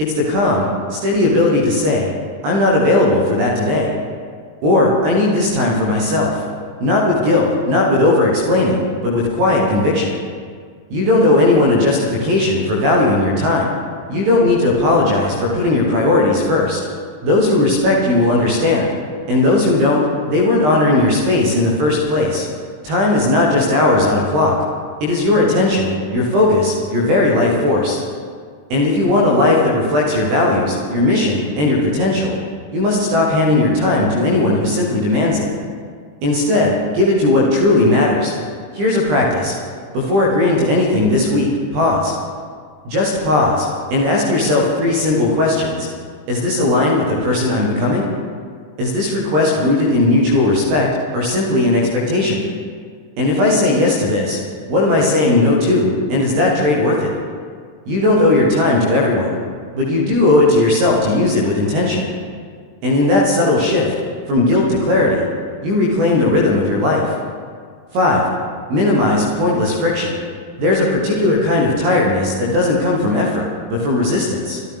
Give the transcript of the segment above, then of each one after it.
It's the calm, steady ability to say, I'm not available for that today. Or, I need this time for myself. Not with guilt, not with over-explaining, but with quiet conviction. You don't owe anyone a justification for valuing your time. You don't need to apologize for putting your priorities first. Those who respect you will understand, and those who don't, they weren't honoring your space in the first place. Time is not just hours on a clock. It is your attention, your focus, your very life force. And if you want a life that reflects your values, your mission, and your potential, you must stop handing your time to anyone who simply demands it. Instead, give it to what truly matters. Here's a practice. Before agreeing to anything this week, pause. Just pause, and ask yourself 3 simple questions. Is this aligned with the person I'm becoming? Is this request rooted in mutual respect, or simply an expectation? And if I say yes to this, what am I saying no to, and is that trade worth it? You don't owe your time to everyone, but you do owe it to yourself to use it with intention. And in that subtle shift, from guilt to clarity, you reclaim the rhythm of your life. 5. Minimize pointless friction. There's a particular kind of tiredness that doesn't come from effort, but from resistance.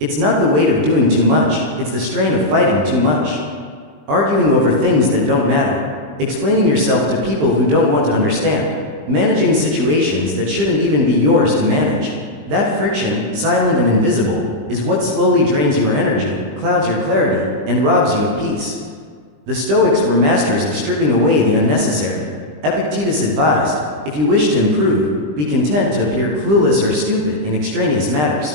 It's not the weight of doing too much, it's the strain of fighting too much. Arguing over things that don't matter, explaining yourself to people who don't want to understand, managing situations that shouldn't even be yours to manage. That friction, silent and invisible, is what slowly drains your energy, clouds your clarity, and robs you of peace. The Stoics were masters of stripping away the unnecessary. Epictetus advised, if you wish to improve, be content to appear clueless or stupid in extraneous matters.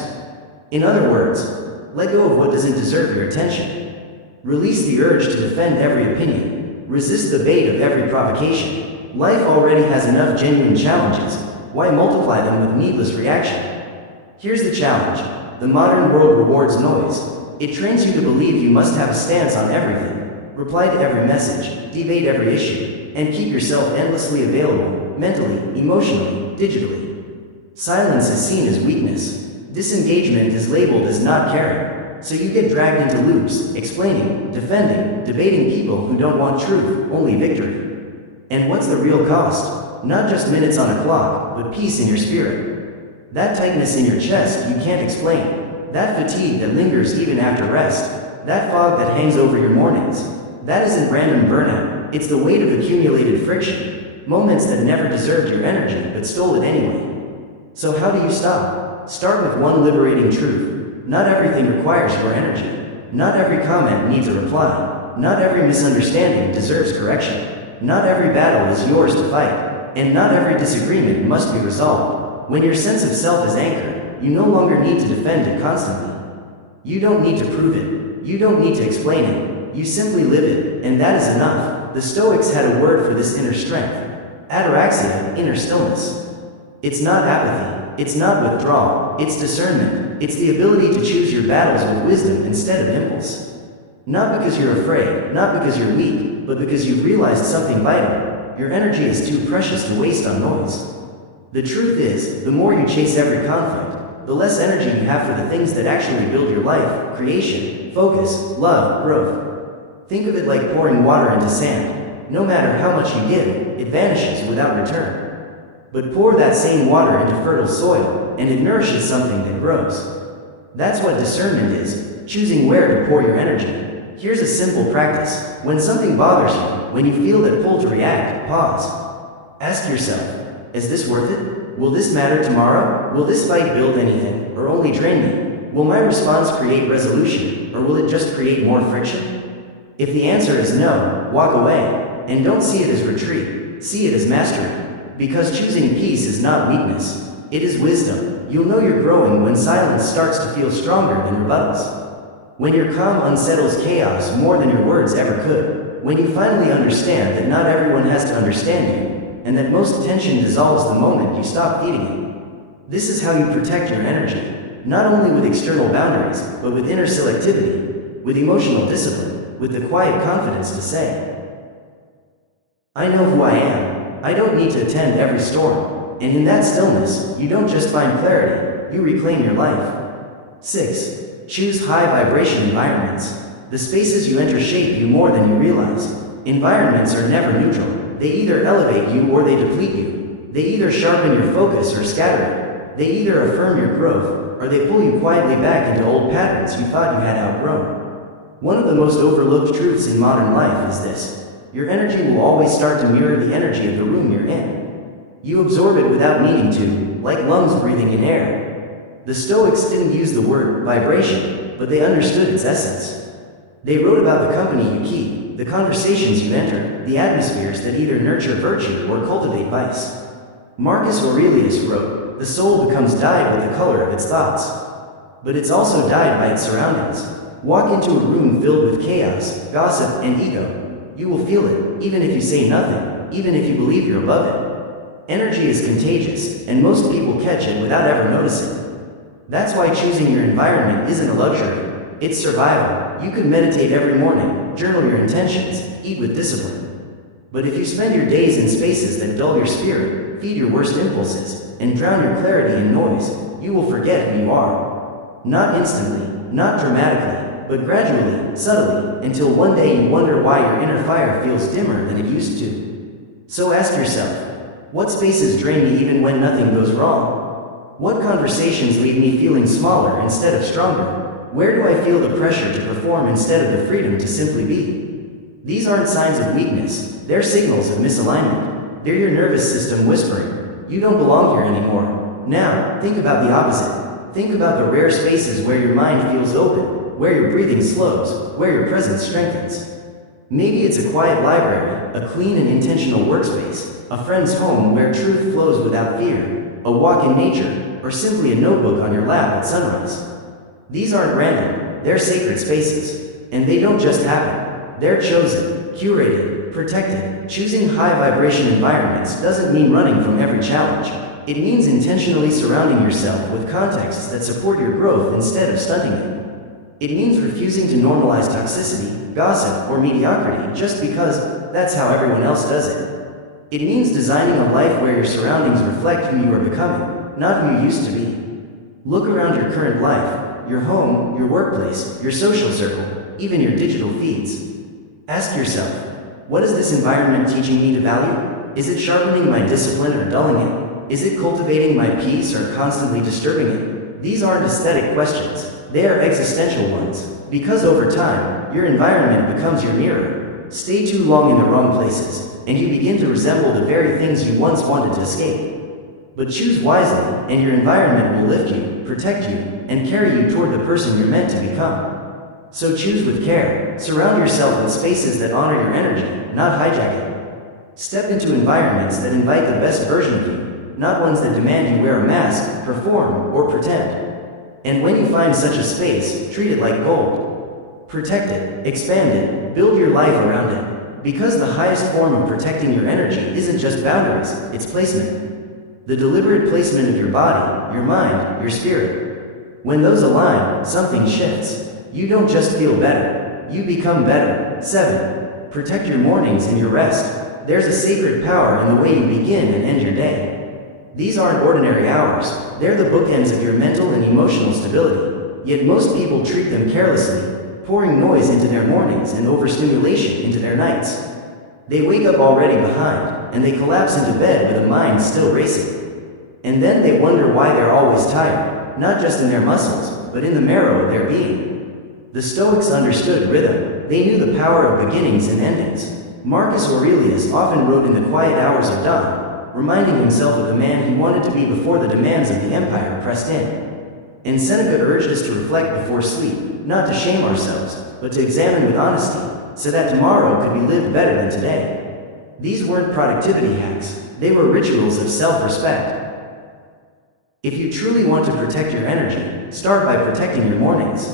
In other words, let go of what doesn't deserve your attention. Release the urge to defend every opinion. Resist the bait of every provocation. Life already has enough genuine challenges. Why multiply them with needless reaction? Here's the challenge. The modern world rewards noise. It trains you to believe you must have a stance on everything, reply to every message, debate every issue, and keep yourself endlessly available, mentally, emotionally, digitally. Silence is seen as weakness. Disengagement is labeled as not caring. So you get dragged into loops, explaining, defending, debating people who don't want truth, only victory. And what's the real cost? Not just minutes on a clock, but peace in your spirit. That tightness in your chest you can't explain. That fatigue that lingers even after rest. That fog that hangs over your mornings. That isn't random burnout. It's the weight of accumulated friction. Moments that never deserved your energy but stole it anyway. So how do you stop? Start with one liberating truth. Not everything requires your energy. Not every comment needs a reply. Not every misunderstanding deserves correction. Not every battle is yours to fight. And not every disagreement must be resolved. When your sense of self is anchored, you no longer need to defend it constantly. You don't need to prove it. You don't need to explain it. You simply live it, and that is enough. The Stoics had a word for this inner strength. Ataraxia, inner stillness. It's not apathy. It's not withdrawal. It's discernment. It's the ability to choose your battles with wisdom instead of impulse. Not because you're afraid, not because you're weak, but because you've realized something vital. Your energy is too precious to waste on noise. The truth is, the more you chase every conflict, the less energy you have for the things that actually build your life, creation, focus, love, growth. Think of it like pouring water into sand. No matter how much you give, it vanishes without return. But pour that same water into fertile soil, and it nourishes something that grows. That's what discernment is, choosing where to pour your energy. Here's a simple practice. When something bothers you, when you feel that pull to react, pause. Ask yourself, is this worth it? Will this matter tomorrow? Will this fight build anything, or only drain me? Will my response create resolution, or will it just create more friction? If the answer is no, walk away, and don't see it as retreat, see it as mastery. Because choosing peace is not weakness, it is wisdom. You'll know you're growing when silence starts to feel stronger than rebuttals. When your calm unsettles chaos more than your words ever could. When you finally understand that not everyone has to understand you, and that most tension dissolves the moment you stop feeding it. This is how you protect your energy, not only with external boundaries, but with inner selectivity, with emotional discipline, with the quiet confidence to say, I know who I am. I don't need to attend every storm. And in that stillness, you don't just find clarity, you reclaim your life. 6. Choose high vibration environments. The spaces you enter shape you more than you realize. Environments are never neutral. They either elevate you or they deplete you. They either sharpen your focus or scatter it. They either affirm your growth, or they pull you quietly back into old patterns you thought you had outgrown. One of the most overlooked truths in modern life is this: your energy will always start to mirror the energy of the room you're in. You absorb it without meaning to, like lungs breathing in air. The Stoics didn't use the word vibration, but they understood its essence. They wrote about the company you keep, the conversations you enter, the atmospheres that either nurture virtue or cultivate vice. Marcus Aurelius wrote, "The soul becomes dyed with the color of its thoughts. But it's also dyed by its surroundings." Walk into a room filled with chaos, gossip, and ego. You will feel it, even if you say nothing, even if you believe you're above it. Energy is contagious, and most people catch it without ever noticing. That's why choosing your environment isn't a luxury, it's survival. You could meditate every morning, journal your intentions, eat with discipline. But if you spend your days in spaces that dull your spirit, feed your worst impulses, and drown your clarity in noise, you will forget who you are. Not instantly, not dramatically, but gradually, subtly, until one day you wonder why your inner fire feels dimmer than it used to. So ask yourself, what spaces drain me even when nothing goes wrong? What conversations leave me feeling smaller instead of stronger? Where do I feel the pressure to perform instead of the freedom to simply be? These aren't signs of weakness, they're signals of misalignment. They're your nervous system whispering, you don't belong here anymore. Now, think about the opposite. Think about the rare spaces where your mind feels open, where your breathing slows, where your presence strengthens. Maybe it's a quiet library, a clean and intentional workspace, a friend's home where truth flows without fear, a walk in nature, or simply a notebook on your lap at sunrise. These aren't random, they're sacred spaces. And they don't just happen. They're chosen, curated, protected. Choosing high vibration environments doesn't mean running from every challenge. It means intentionally surrounding yourself with contexts that support your growth instead of stunting it. It means refusing to normalize toxicity, gossip, or mediocrity just because that's how everyone else does it. It means designing a life where your surroundings reflect who you are becoming, not who you used to be. Look around your current life, your home, your workplace, your social circle, even your digital feeds. Ask yourself, what is this environment teaching me to value? Is it sharpening my discipline or dulling it? Is it cultivating my peace or constantly disturbing it? These aren't aesthetic questions. They are existential ones, because over time, your environment becomes your mirror. Stay too long in the wrong places, and you begin to resemble the very things you once wanted to escape. But choose wisely, and your environment will lift you, protect you, and carry you toward the person you're meant to become. So choose with care. Surround yourself with spaces that honor your energy, not hijack it. Step into environments that invite the best version of you, not ones that demand you wear a mask, perform, or pretend. And when you find such a space, treat it like gold. Protect it, expand it, build your life around it. Because the highest form of protecting your energy isn't just boundaries, it's placement. The deliberate placement of your body, your mind, your spirit. When those align, something shifts. You don't just feel better, you become better. 7. Protect your mornings and your rest. There's a sacred power in the way you begin and end your day. These aren't ordinary hours, they're the bookends of your mental and emotional stability. Yet most people treat them carelessly, pouring noise into their mornings and overstimulation into their nights. They wake up already behind, and they collapse into bed with a mind still racing. And then they wonder why they're always tired, not just in their muscles, but in the marrow of their being. The Stoics understood rhythm. They knew the power of beginnings and endings. Marcus Aurelius often wrote in the quiet hours of dawn, reminding himself of the man he wanted to be before the demands of the empire pressed in. And Seneca urged us to reflect before sleep, not to shame ourselves, but to examine with honesty, so that tomorrow could be lived better than today. These weren't productivity hacks, they were rituals of self-respect. If you truly want to protect your energy, start by protecting your mornings.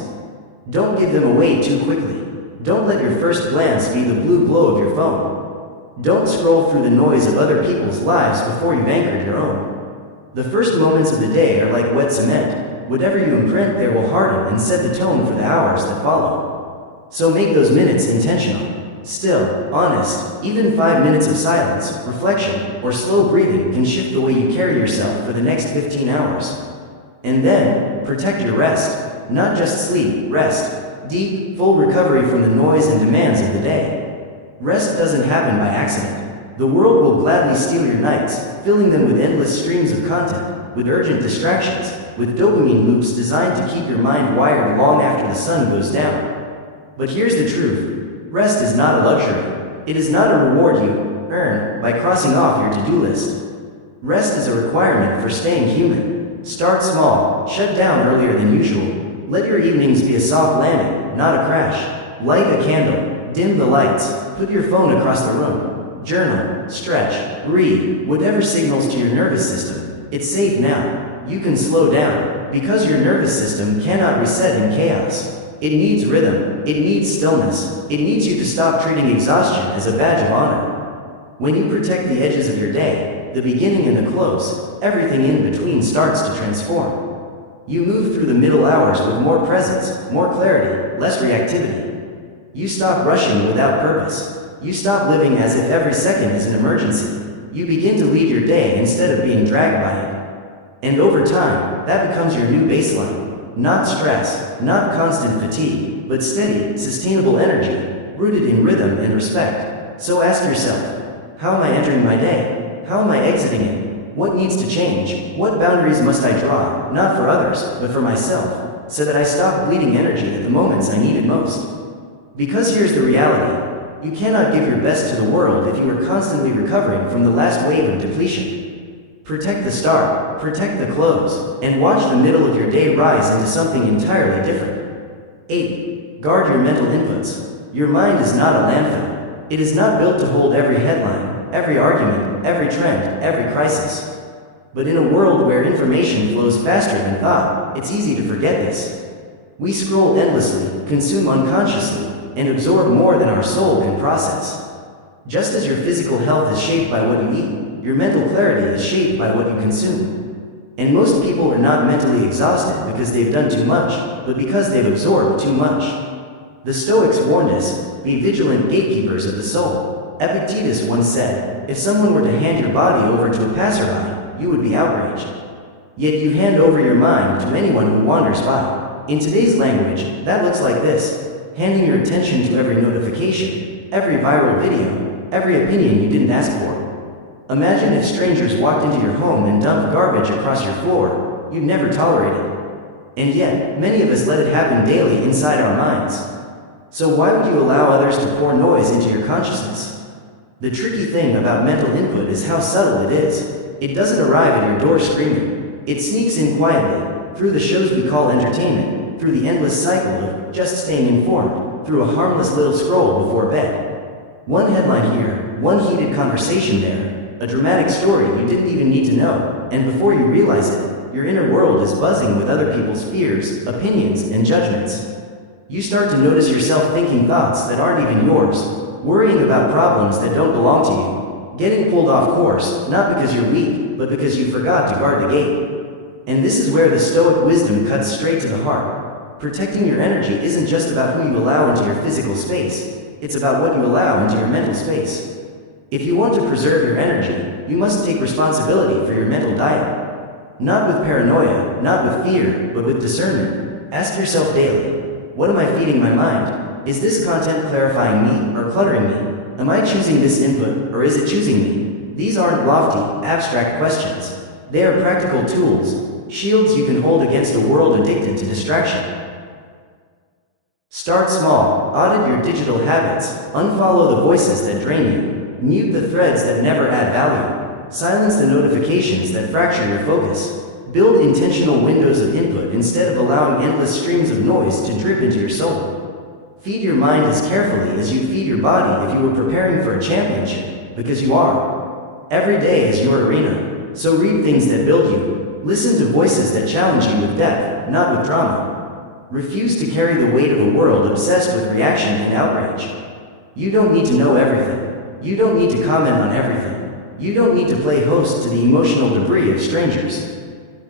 Don't give them away too quickly. Don't let your first glance be the blue glow of your phone. Don't scroll through the noise of other people's lives before you've anchored your own. The first moments of the day are like wet cement. Whatever you imprint there will harden and set the tone for the hours that follow. So make those minutes intentional. Still, honest, even 5 minutes of silence, reflection, or slow breathing can shift the way you carry yourself for the next 15 hours. And then, protect your rest. Not just sleep, rest. Deep, full recovery from the noise and demands of the day. Rest doesn't happen by accident. The world will gladly steal your nights, filling them with endless streams of content. with urgent distractions, with dopamine loops designed to keep your mind wired long after the sun goes down. But here's the truth. Rest is not a luxury. It is not a reward you earn by crossing off your to-do list. Rest is a requirement for staying human. Start small, shut down earlier than usual. Let your evenings be a soft landing, not a crash. Light a candle, dim the lights, put your phone across the room. Journal, stretch, read, whatever signals to your nervous system. It's safe now. You can slow down, because your nervous system cannot reset in chaos. It needs rhythm, it needs stillness, it needs you to stop treating exhaustion as a badge of honor. When you protect the edges of your day, the beginning and the close, everything in between starts to transform. You move through the middle hours with more presence, more clarity, less reactivity. You stop rushing without purpose. You stop living as if every second is an emergency. You begin to lead your day instead of being dragged by it. And over time, that becomes your new baseline. Not stress, not constant fatigue, but steady, sustainable energy, rooted in rhythm and respect. So ask yourself, how am I entering my day? How am I exiting it? What needs to change? What boundaries must I draw, not for others, but for myself, so that I stop bleeding energy at the moments I need it most? Because here's the reality. You cannot give your best to the world if you are constantly recovering from the last wave of depletion. Protect the start, protect the close, and watch the middle of your day rise into something entirely different. 8. Guard your mental inputs. Your mind is not a landfill. It is not built to hold every headline, every argument, every trend, every crisis. But in a world where information flows faster than thought, it's easy to forget this. We scroll endlessly, consume unconsciously, and absorb more than our soul can process. Just as your physical health is shaped by what you eat, your mental clarity is shaped by what you consume. And most people are not mentally exhausted because they've done too much, but because they've absorbed too much. The Stoics warned us, be vigilant gatekeepers of the soul. Epictetus once said, if someone were to hand your body over to a passerby, you would be outraged. Yet you hand over your mind to anyone who wanders by. In today's language, that looks like this. Handing your attention to every notification, every viral video, every opinion you didn't ask for. Imagine if strangers walked into your home and dumped garbage across your floor. You'd never tolerate it. And yet, many of us let it happen daily inside our minds. So why would you allow others to pour noise into your consciousness? The tricky thing about mental input is how subtle it is. It doesn't arrive at your door screaming. It sneaks in quietly, through the shows we call entertainment, through the endless cycle of just staying informed, through a harmless little scroll before bed. One headline here, one heated conversation there, a dramatic story you didn't even need to know, and before you realize it, your inner world is buzzing with other people's fears, opinions, and judgments. You start to notice yourself thinking thoughts that aren't even yours, worrying about problems that don't belong to you, getting pulled off course, not because you're weak, but because you forgot to guard the gate. And this is where the Stoic wisdom cuts straight to the heart. Protecting your energy isn't just about who you allow into your physical space, it's about what you allow into your mental space. If you want to preserve your energy, you must take responsibility for your mental diet. Not with paranoia, not with fear, but with discernment. Ask yourself daily, what am I feeding my mind? Is this content clarifying me or cluttering me? Am I choosing this input or is it choosing me? These aren't lofty, abstract questions. They are practical tools, shields you can hold against a world addicted to distraction. Start small, audit your digital habits, unfollow the voices that drain you, mute the threads that never add value, silence the notifications that fracture your focus, build intentional windows of input instead of allowing endless streams of noise to drip into your soul. Feed your mind as carefully as you feed your body if you were preparing for a championship, because you are. Every day is your arena, so read things that build you, listen to voices that challenge you with depth, not with drama. Refuse to carry the weight of a world obsessed with reaction and outrage. You don't need to know everything. You don't need to comment on everything. You don't need to play host to the emotional debris of strangers.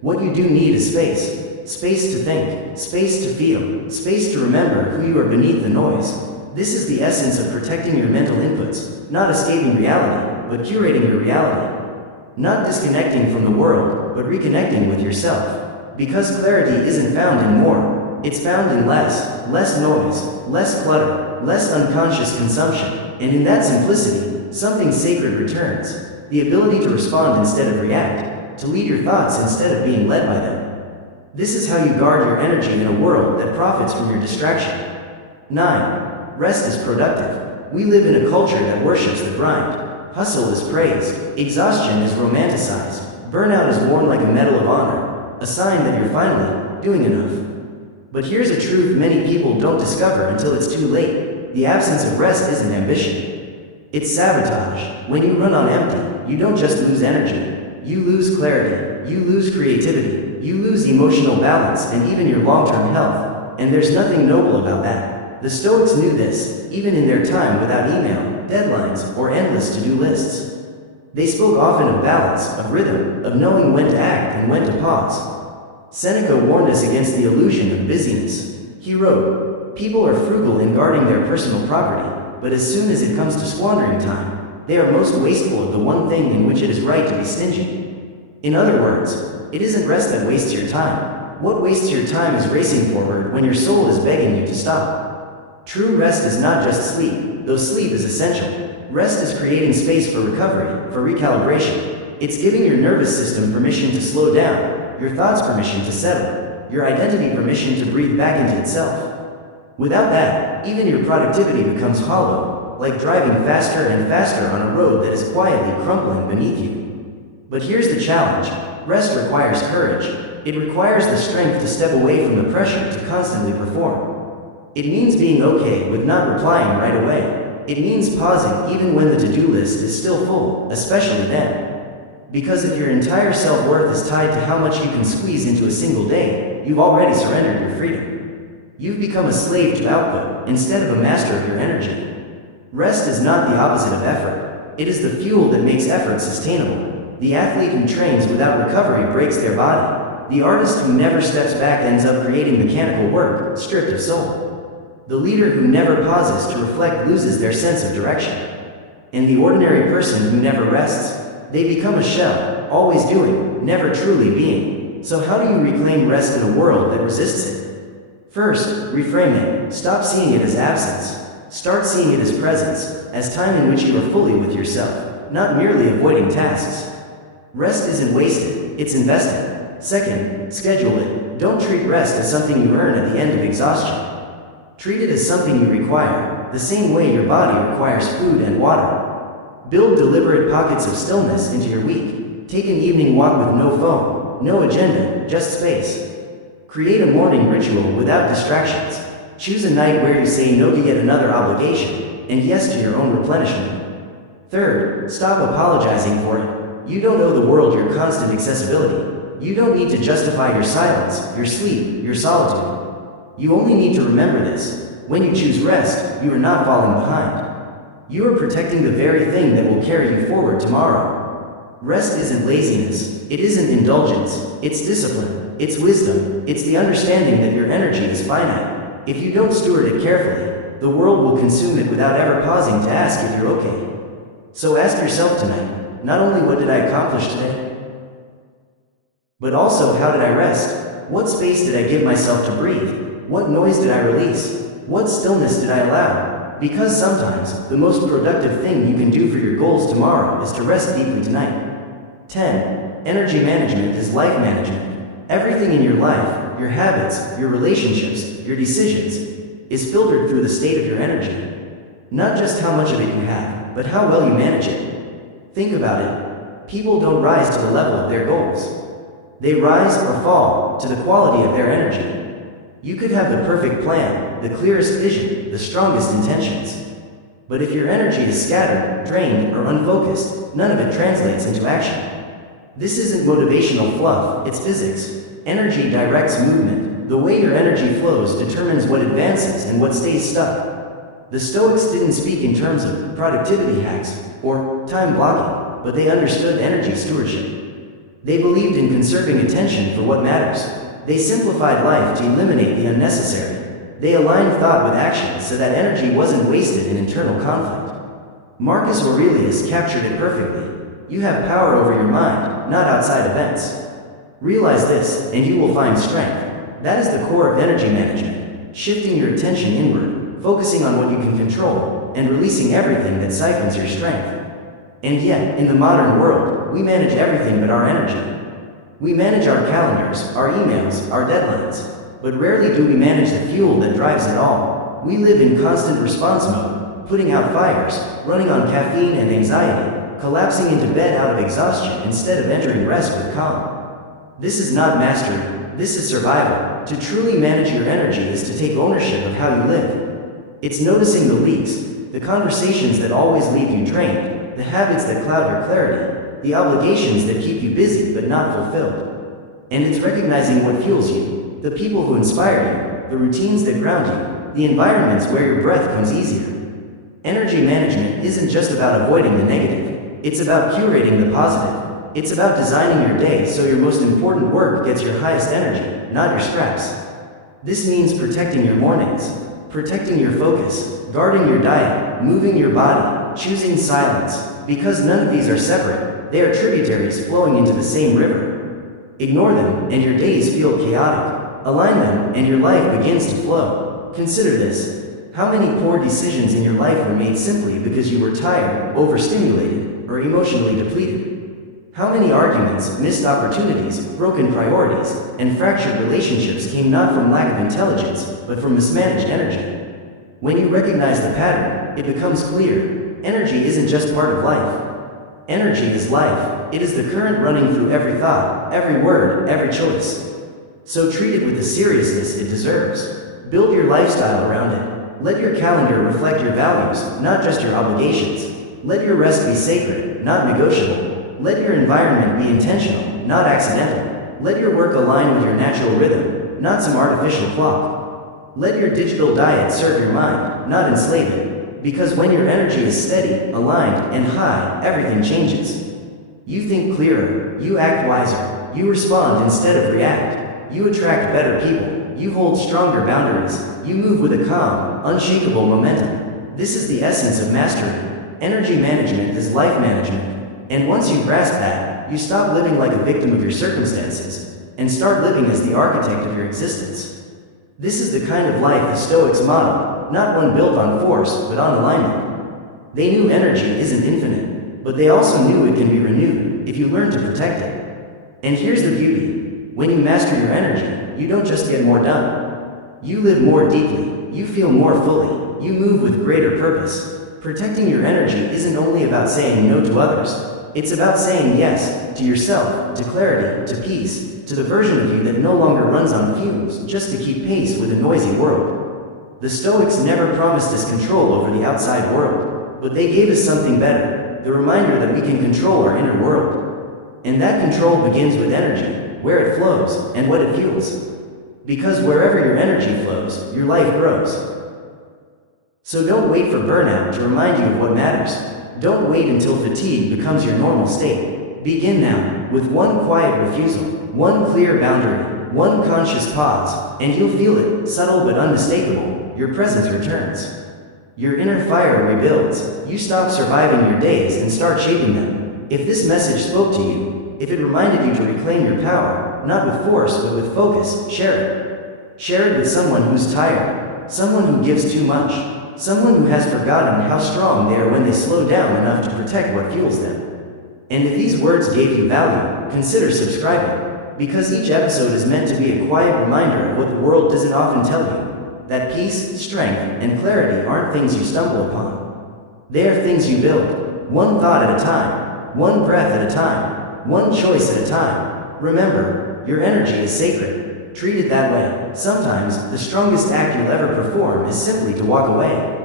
What you do need is space. Space to think, space to feel, space to remember who you are beneath the noise. This is the essence of protecting your mental inputs, not escaping reality, but curating your reality. Not disconnecting from the world, but reconnecting with yourself. Because clarity isn't found in more. It's found in less noise, less clutter, less unconscious consumption, and in that simplicity, something sacred returns. The ability to respond instead of react, to lead your thoughts instead of being led by them. This is how you guard your energy in a world that profits from your distraction. 9. Rest is productive. We live in a culture that worships the grind. Hustle is praised. Exhaustion is romanticized. Burnout is worn like a medal of honor, a sign that you're finally doing enough. But here's a truth many people don't discover until it's too late. The absence of rest isn't ambition. It's sabotage. When you run on empty, you don't just lose energy. You lose clarity. You lose creativity. You lose emotional balance and even your long-term health. And there's nothing noble about that. The Stoics knew this, even in their time without email, deadlines, or endless to-do lists. They spoke often of balance, of rhythm, of knowing when to act and when to pause. Seneca warned us against the illusion of busyness. He wrote, "People are frugal in guarding their personal property, but as soon as it comes to squandering time, they are most wasteful of the one thing in which it is right to be stingy." In other words, it isn't rest that wastes your time. What wastes your time is racing forward when your soul is begging you to stop. True rest is not just sleep, though sleep is essential. Rest is creating space for recovery, for recalibration. It's giving your nervous system permission to slow down, your thoughts permission to settle, your identity permission to breathe back into itself. Without that, even your productivity becomes hollow, like driving faster and faster on a road that is quietly crumbling beneath you. But here's the challenge. Rest requires courage. It requires the strength to step away from the pressure to constantly perform. It means being okay with not replying right away. It means pausing even when the to-do list is still full, especially then. Because if your entire self-worth is tied to how much you can squeeze into a single day, you've already surrendered your freedom. You've become a slave to output, instead of a master of your energy. Rest is not the opposite of effort. It is the fuel that makes effort sustainable. The athlete who trains without recovery breaks their body. The artist who never steps back ends up creating mechanical work, stripped of soul. The leader who never pauses to reflect loses their sense of direction. And the ordinary person who never rests, they become a shell, always doing, never truly being. So how do you reclaim rest in a world that resists it? First, reframe it. Stop seeing it as absence. Start seeing it as presence, as time in which you are fully with yourself, not merely avoiding tasks. Rest isn't wasted, it's invested. Second, schedule it. Don't treat rest as something you earn at the end of exhaustion. Treat it as something you require, the same way your body requires food and water. Build deliberate pockets of stillness into your week. Take an evening walk with no phone, no agenda, just space. Create a morning ritual without distractions. Choose a night where you say no to yet another obligation, and yes to your own replenishment. Third, stop apologizing for it. You don't owe the world your constant accessibility. You don't need to justify your silence, your sleep, your solitude. You only need to remember this. When you choose rest, you are not falling behind. You are protecting the very thing that will carry you forward tomorrow. Rest isn't laziness, it isn't indulgence, it's discipline, it's wisdom, it's the understanding that your energy is finite. If you don't steward it carefully, the world will consume it without ever pausing to ask if you're okay. So ask yourself tonight, not only what did I accomplish today, but also how did I rest? What space did I give myself to breathe? What noise did I release? What stillness did I allow? Because sometimes, the most productive thing you can do for your goals tomorrow is to rest deeply tonight. 10. Energy management is life management. Everything in your life, your habits, your relationships, your decisions, is filtered through the state of your energy. Not just how much of it you have, but how well you manage it. Think about it. People don't rise to the level of their goals. They rise or fall to the quality of their energy. You could have the perfect plan, the clearest vision, the strongest intentions. But if your energy is scattered, drained, or unfocused, none of it translates into action. This isn't motivational fluff, it's physics. Energy directs movement. The way your energy flows determines what advances and what stays stuck. The Stoics didn't speak in terms of productivity hacks or time blocking, but they understood energy stewardship. They believed in conserving attention for what matters. They simplified life to eliminate the unnecessary. They aligned thought with action so that energy wasn't wasted in internal conflict. Marcus Aurelius captured it perfectly. You have power over your mind, not outside events. Realize this, and you will find strength. That is the core of energy management. Shifting your attention inward, focusing on what you can control, and releasing everything that siphons your strength. And yet, in the modern world, we manage everything but our energy. We manage our calendars, our emails, our deadlines, but rarely do we manage the fuel that drives it all. We live in constant response mode, putting out fires, running on caffeine and anxiety, collapsing into bed out of exhaustion instead of entering rest with calm. This is not mastery, this is survival. To truly manage your energy is to take ownership of how you live. It's noticing the leaks, the conversations that always leave you drained, the habits that cloud your clarity, the obligations that keep you busy but not fulfilled. And it's recognizing what fuels you, the people who inspire you, the routines that ground you, the environments where your breath comes easier. Energy management isn't just about avoiding the negative, it's about curating the positive. It's about designing your day so your most important work gets your highest energy, not your scraps. This means protecting your mornings, protecting your focus, guarding your diet, moving your body, choosing silence, because none of these are separate, they are tributaries flowing into the same river. Ignore them, and your days feel chaotic. Align them, and your life begins to flow. Consider this. How many poor decisions in your life were made simply because you were tired, overstimulated, or emotionally depleted? How many arguments, missed opportunities, broken priorities, and fractured relationships came not from lack of intelligence, but from mismanaged energy? When you recognize the pattern, it becomes clear. Energy isn't just part of life. Energy is life. It is the current running through every thought, every word, every choice. So treat it with the seriousness it deserves. Build your lifestyle around it. Let your calendar reflect your values, not just your obligations. Let your rest be sacred, not negotiable. Let your environment be intentional, not accidental. Let your work align with your natural rhythm, not some artificial clock. Let your digital diet serve your mind, not enslave it. Because when your energy is steady, aligned, and high, everything changes. You think clearer, you act wiser, you respond instead of react. You attract better people, you hold stronger boundaries, you move with a calm, unshakable momentum. This is the essence of mastery. Energy management is life management. And once you grasp that, you stop living like a victim of your circumstances, and start living as the architect of your existence. This is the kind of life the Stoics modeled, not one built on force, but on alignment. They knew energy isn't infinite, but they also knew it can be renewed, if you learn to protect it. And here's the beauty. When you master your energy, you don't just get more done. You live more deeply, you feel more fully, you move with greater purpose. Protecting your energy isn't only about saying no to others. It's about saying yes, to yourself, to clarity, to peace, to the version of you that no longer runs on fumes, just to keep pace with a noisy world. The Stoics never promised us control over the outside world, but they gave us something better, the reminder that we can control our inner world. And that control begins with energy, where it flows, and what it fuels. Because wherever your energy flows, your life grows. So don't wait for burnout to remind you of what matters. Don't wait until fatigue becomes your normal state. Begin now, with one quiet refusal, one clear boundary, one conscious pause, and you'll feel it, subtle but unmistakable. Your presence returns. Your inner fire rebuilds. You stop surviving your days and start shaping them. If this message spoke to you, if it reminded you to reclaim your power, not with force but with focus, share it. Share it with someone who's tired, someone who gives too much, someone who has forgotten how strong they are when they slow down enough to protect what fuels them. And if these words gave you value, consider subscribing, because each episode is meant to be a quiet reminder of what the world doesn't often tell you, that peace, strength, and clarity aren't things you stumble upon. They are things you build, one thought at a time, one breath at a time, one choice at a time. Remember, your energy is sacred. Treat it that way. Sometimes, the strongest act you'll ever perform is simply to walk away.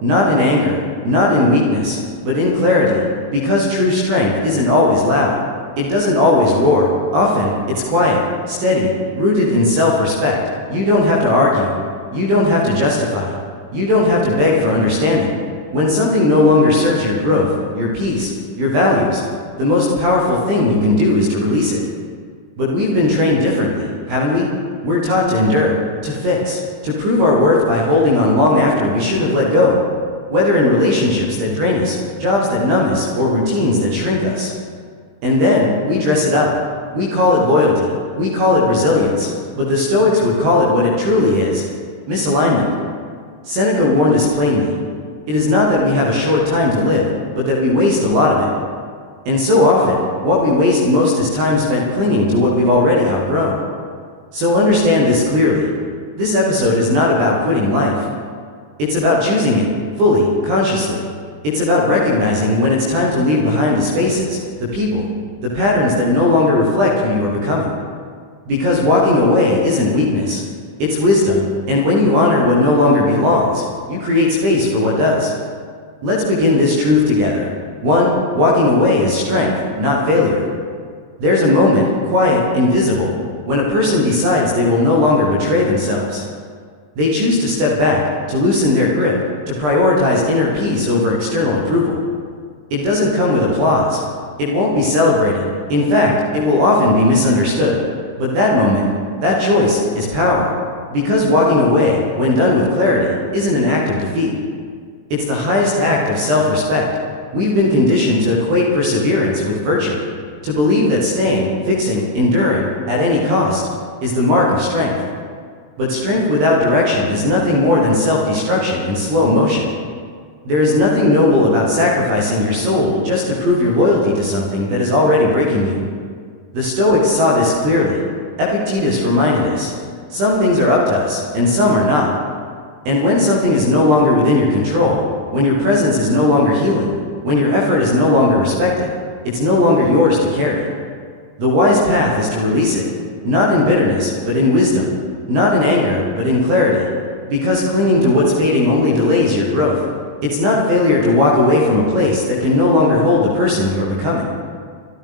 Not in anger, not in weakness, but in clarity, because true strength isn't always loud. It doesn't always roar. Often, it's quiet, steady, rooted in self-respect. You don't have to argue. You don't have to justify. You don't have to beg for understanding. When something no longer serves your growth, your peace, your values, the most powerful thing you can do is to release it. But we've been trained differently, haven't we? We're taught to endure, to fix, to prove our worth by holding on long after we should have let go. Whether in relationships that drain us, jobs that numb us, or routines that shrink us. And then, we dress it up. We call it loyalty. We call it resilience. But the Stoics would call it what it truly is: misalignment. Seneca warned us plainly. It is not that we have a short time to live, but that we waste a lot of it. And so often, what we waste most is time spent clinging to what we've already outgrown. So understand this clearly. This episode is not about quitting life. It's about choosing it, fully, consciously. It's about recognizing when it's time to leave behind the spaces, the people, the patterns that no longer reflect who you are becoming. Because walking away isn't weakness, it's wisdom, and when you honor what no longer belongs, you create space for what does. Let's begin this truth together. 1. Walking away is strength, not failure. There's a moment, quiet, invisible, when a person decides they will no longer betray themselves. They choose to step back, to loosen their grip, to prioritize inner peace over external approval. It doesn't come with applause. It won't be celebrated. In fact, it will often be misunderstood. But that moment, that choice, is power. Because walking away, when done with clarity, isn't an act of defeat. It's the highest act of self-respect. We've been conditioned to equate perseverance with virtue, to believe that staying, fixing, enduring, at any cost, is the mark of strength. But strength without direction is nothing more than self-destruction in slow motion. There is nothing noble about sacrificing your soul just to prove your loyalty to something that is already breaking you. The Stoics saw this clearly. Epictetus reminded us, some things are up to us, and some are not. And when something is no longer within your control, when your presence is no longer healing, when your effort is no longer respected, it's no longer yours to carry. The wise path is to release it, not in bitterness, but in wisdom. Not in anger, but in clarity. Because clinging to what's fading only delays your growth. It's not failure to walk away from a place that can no longer hold the person you are becoming.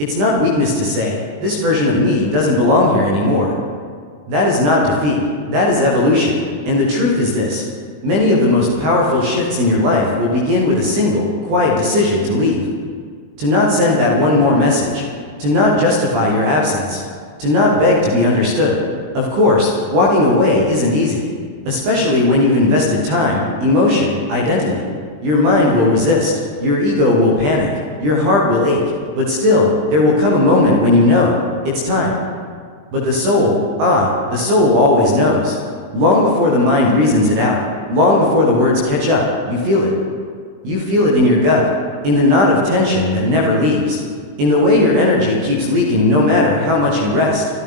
It's not weakness to say, this version of me doesn't belong here anymore. That is not defeat, that is evolution. And the truth is this, many of the most powerful shifts in your life will begin with a single, quiet decision to leave. To not send that one more message. To not justify your absence. To not beg to be understood. Of course, walking away isn't easy, especially when you've invested time, emotion, identity. Your mind will resist, your ego will panic, your heart will ache, but still, there will come a moment when you know, it's time. But the soul always knows. Long before the mind reasons it out, long before the words catch up, you feel it. You feel it in your gut, in the knot of tension that never leaves, in the way your energy keeps leaking no matter how much you rest.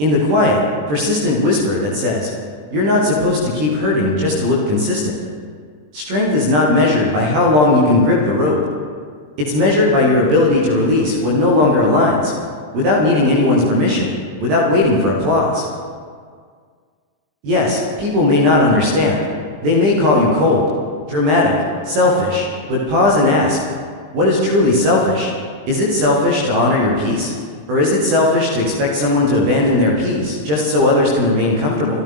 In the quiet, persistent whisper that says, you're not supposed to keep hurting just to look consistent. Strength is not measured by how long you can grip the rope. It's measured by your ability to release what no longer aligns, without needing anyone's permission, without waiting for applause. Yes, people may not understand. They may call you cold, dramatic, selfish, but pause and ask, what is truly selfish? Is it selfish to honor your peace? Or is it selfish to expect someone to abandon their peace just so others can remain comfortable?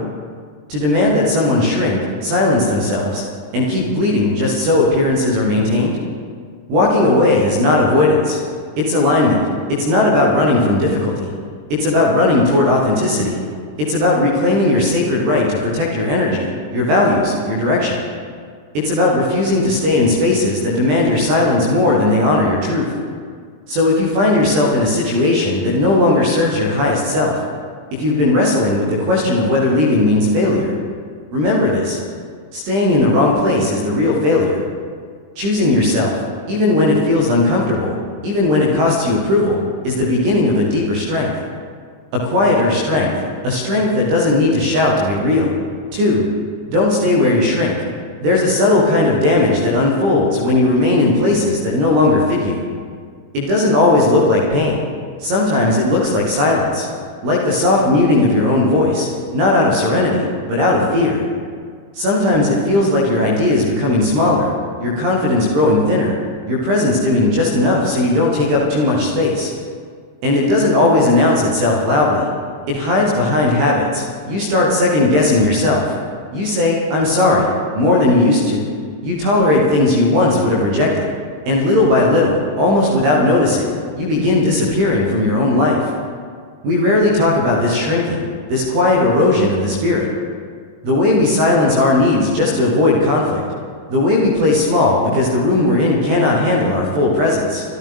To demand that someone shrink, silence themselves, and keep bleeding just so appearances are maintained? Walking away is not avoidance. It's alignment. It's not about running from difficulty. It's about running toward authenticity. It's about reclaiming your sacred right to protect your energy, your values, your direction. It's about refusing to stay in spaces that demand your silence more than they honor your truth. So if you find yourself in a situation that no longer serves your highest self, if you've been wrestling with the question of whether leaving means failure, remember this. Staying in the wrong place is the real failure. Choosing yourself, even when it feels uncomfortable, even when it costs you approval, is the beginning of a deeper strength. A quieter strength, a strength that doesn't need to shout to be real. 2. Don't stay where you shrink. There's a subtle kind of damage that unfolds when you remain in places that no longer fit you. It doesn't always look like pain. Sometimes it looks like silence, like the soft muting of your own voice, not out of serenity, but out of fear. Sometimes it feels like your idea is becoming smaller, your confidence growing thinner, your presence dimming just enough so you don't take up too much space. And it doesn't always announce itself loudly. It hides behind habits. You start second-guessing yourself. You say, I'm sorry, more than you used to. You tolerate things you once would have rejected. And little by little, almost without noticing, you begin disappearing from your own life. We rarely talk about this shrinking, this quiet erosion of the spirit. The way we silence our needs just to avoid conflict. The way we play small because the room we're in cannot handle our full presence.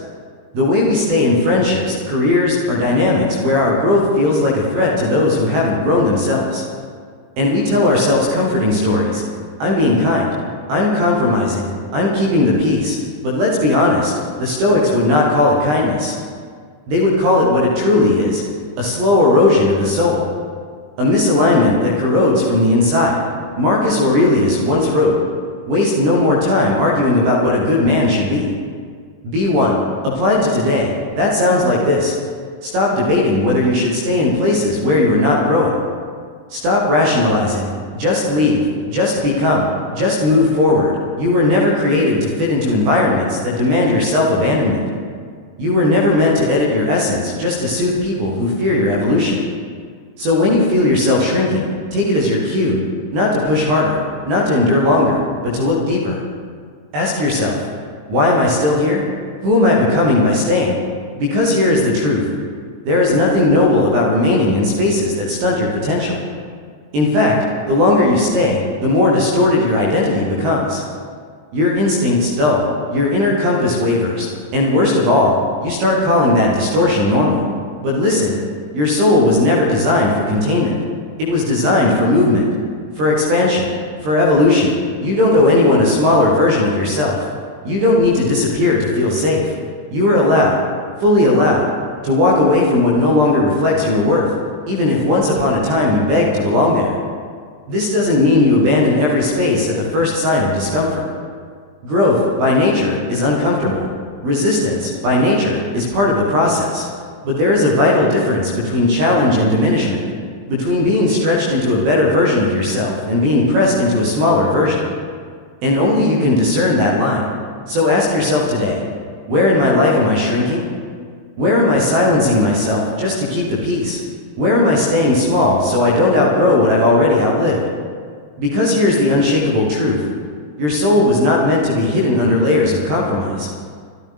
The way we stay in friendships, careers, or dynamics where our growth feels like a threat to those who haven't grown themselves. And we tell ourselves comforting stories. I'm being kind. I'm compromising. I'm keeping the peace. But let's be honest, the Stoics would not call it kindness. They would call it what it truly is, a slow erosion of the soul. A misalignment that corrodes from the inside. Marcus Aurelius once wrote, "Waste no more time arguing about what a good man should be." B1. Applied to today, that sounds like this. Stop debating whether you should stay in places where you are not growing. Stop rationalizing. Just leave. Just become. Just move forward. You were never created to fit into environments that demand your self-abandonment. You were never meant to edit your essence just to suit people who fear your evolution. So when you feel yourself shrinking, take it as your cue, not to push harder, not to endure longer, but to look deeper. Ask yourself, why am I still here? Who am I becoming by staying? Because here is the truth. There is nothing noble about remaining in spaces that stunt your potential. In fact, the longer you stay, the more distorted your identity becomes. Your instincts dull, your inner compass wavers, and worst of all, you start calling that distortion normal. But listen, your soul was never designed for containment. It was designed for movement, for expansion, for evolution. You don't owe anyone a smaller version of yourself. You don't need to disappear to feel safe. You are allowed, fully allowed, to walk away from what no longer reflects your worth, even if once upon a time you begged to belong there. This doesn't mean you abandon every space at the first sign of discomfort. Growth, by nature, is uncomfortable. Resistance, by nature, is part of the process. But there is a vital difference between challenge and diminishment, between being stretched into a better version of yourself and being pressed into a smaller version. And only you can discern that line. So ask yourself today, where in my life am I shrinking? Where am I silencing myself just to keep the peace? Where am I staying small so I don't outgrow what I've already outlived? Because here's the unshakable truth. Your soul was not meant to be hidden under layers of compromise.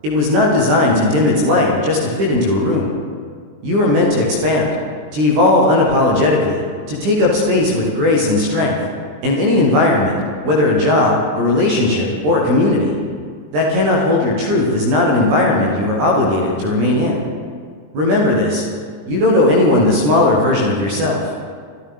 It was not designed to dim its light just to fit into a room. You are meant to expand, to evolve unapologetically, to take up space with grace and strength, and any environment, whether a job, a relationship, or a community, that cannot hold your truth is not an environment you are obligated to remain in. Remember this, you don't owe anyone the smaller version of yourself.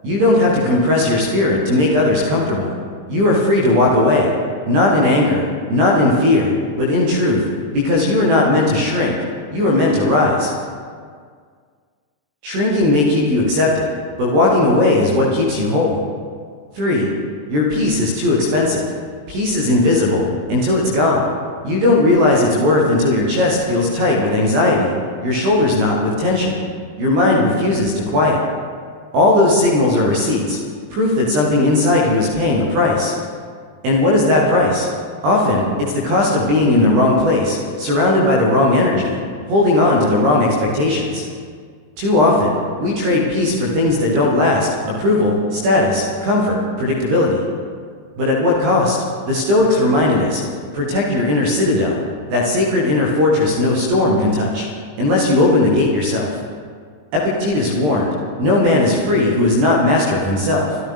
You don't have to compress your spirit to make others comfortable. You are free to walk away, not in anger, not in fear, but in truth, because you are not meant to shrink, you are meant to rise. Shrinking may keep you accepted, but walking away is what keeps you whole. 3. Your peace is too expensive. Peace is invisible until it's gone. You don't realize its worth until your chest feels tight with anxiety, your shoulders knot with tension, your mind refuses to quiet. All those signals are receipts, proof that something inside you is paying a price. And what is that price? Often, it's the cost of being in the wrong place, surrounded by the wrong energy, holding on to the wrong expectations. Too often, we trade peace for things that don't last: approval, status, comfort, predictability. But at what cost? The Stoics reminded us, protect your inner citadel, that sacred inner fortress no storm can touch, unless you open the gate yourself. Epictetus warned, no man is free who is not master of himself.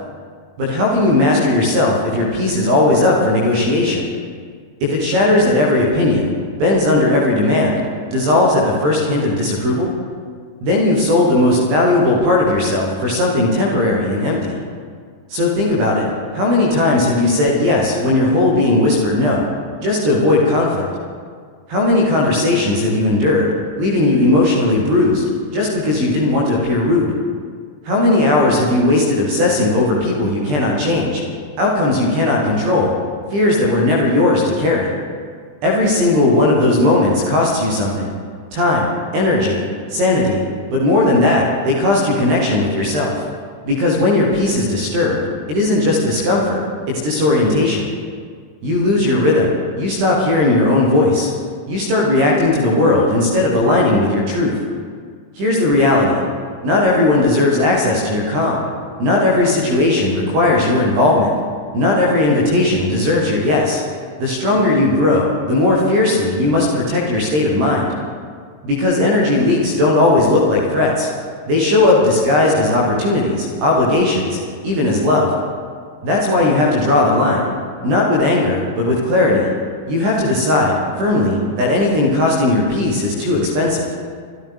But how can you master yourself if your peace is always up for negotiation? If it shatters at every opinion, bends under every demand, dissolves at the first hint of disapproval? Then you've sold the most valuable part of yourself for something temporary and empty. So think about it, how many times have you said yes when your whole being whispered no, just to avoid conflict? How many conversations have you endured, leaving you emotionally bruised, just because you didn't want to appear rude? How many hours have you wasted obsessing over people you cannot change, outcomes you cannot control, fears that were never yours to carry? Every single one of those moments costs you something. Time, energy, sanity, but more than that, they cost you connection with yourself. Because when your peace is disturbed, it isn't just discomfort, it's disorientation. You lose your rhythm, you stop hearing your own voice, you start reacting to the world instead of aligning with your truth. Here's the reality. Not everyone deserves access to your calm. Not every situation requires your involvement. Not every invitation deserves your yes. The stronger you grow, the more fiercely you must protect your state of mind. Because energy leaks don't always look like threats. They show up disguised as opportunities, obligations, even as love. That's why you have to draw the line. Not with anger, but with clarity. You have to decide, firmly, that anything costing your peace is too expensive.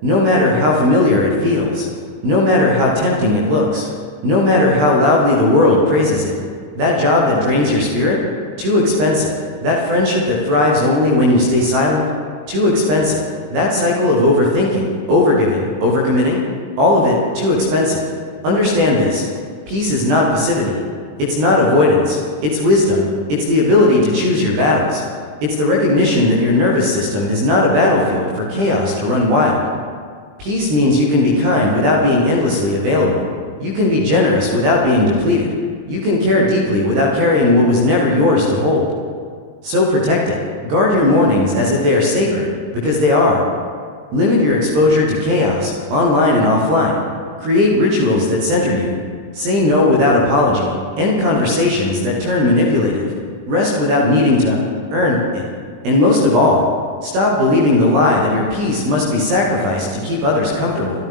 No matter how familiar it feels, no matter how tempting it looks, no matter how loudly the world praises it, that job that drains your spirit? Too expensive. That friendship that thrives only when you stay silent? Too expensive. that cycle of overthinking, overgiving, overcommitting, all of it too expensive. Understand this. Peace is not passivity. It's not avoidance. It's wisdom. It's the ability to choose your battles. It's the recognition that your nervous system is not a battlefield for chaos to run wild. Peace means you can be kind without being endlessly available. You can be generous without being depleted. You can care deeply without carrying what was never yours to hold. So protect it. Guard your mornings as if they are sacred, because they are. Limit your exposure to chaos, online and offline. Create rituals that center you. Say no without apology. End conversations that turn manipulative. Rest without needing to earn it. And most of all, stop believing the lie that your peace must be sacrificed to keep others comfortable.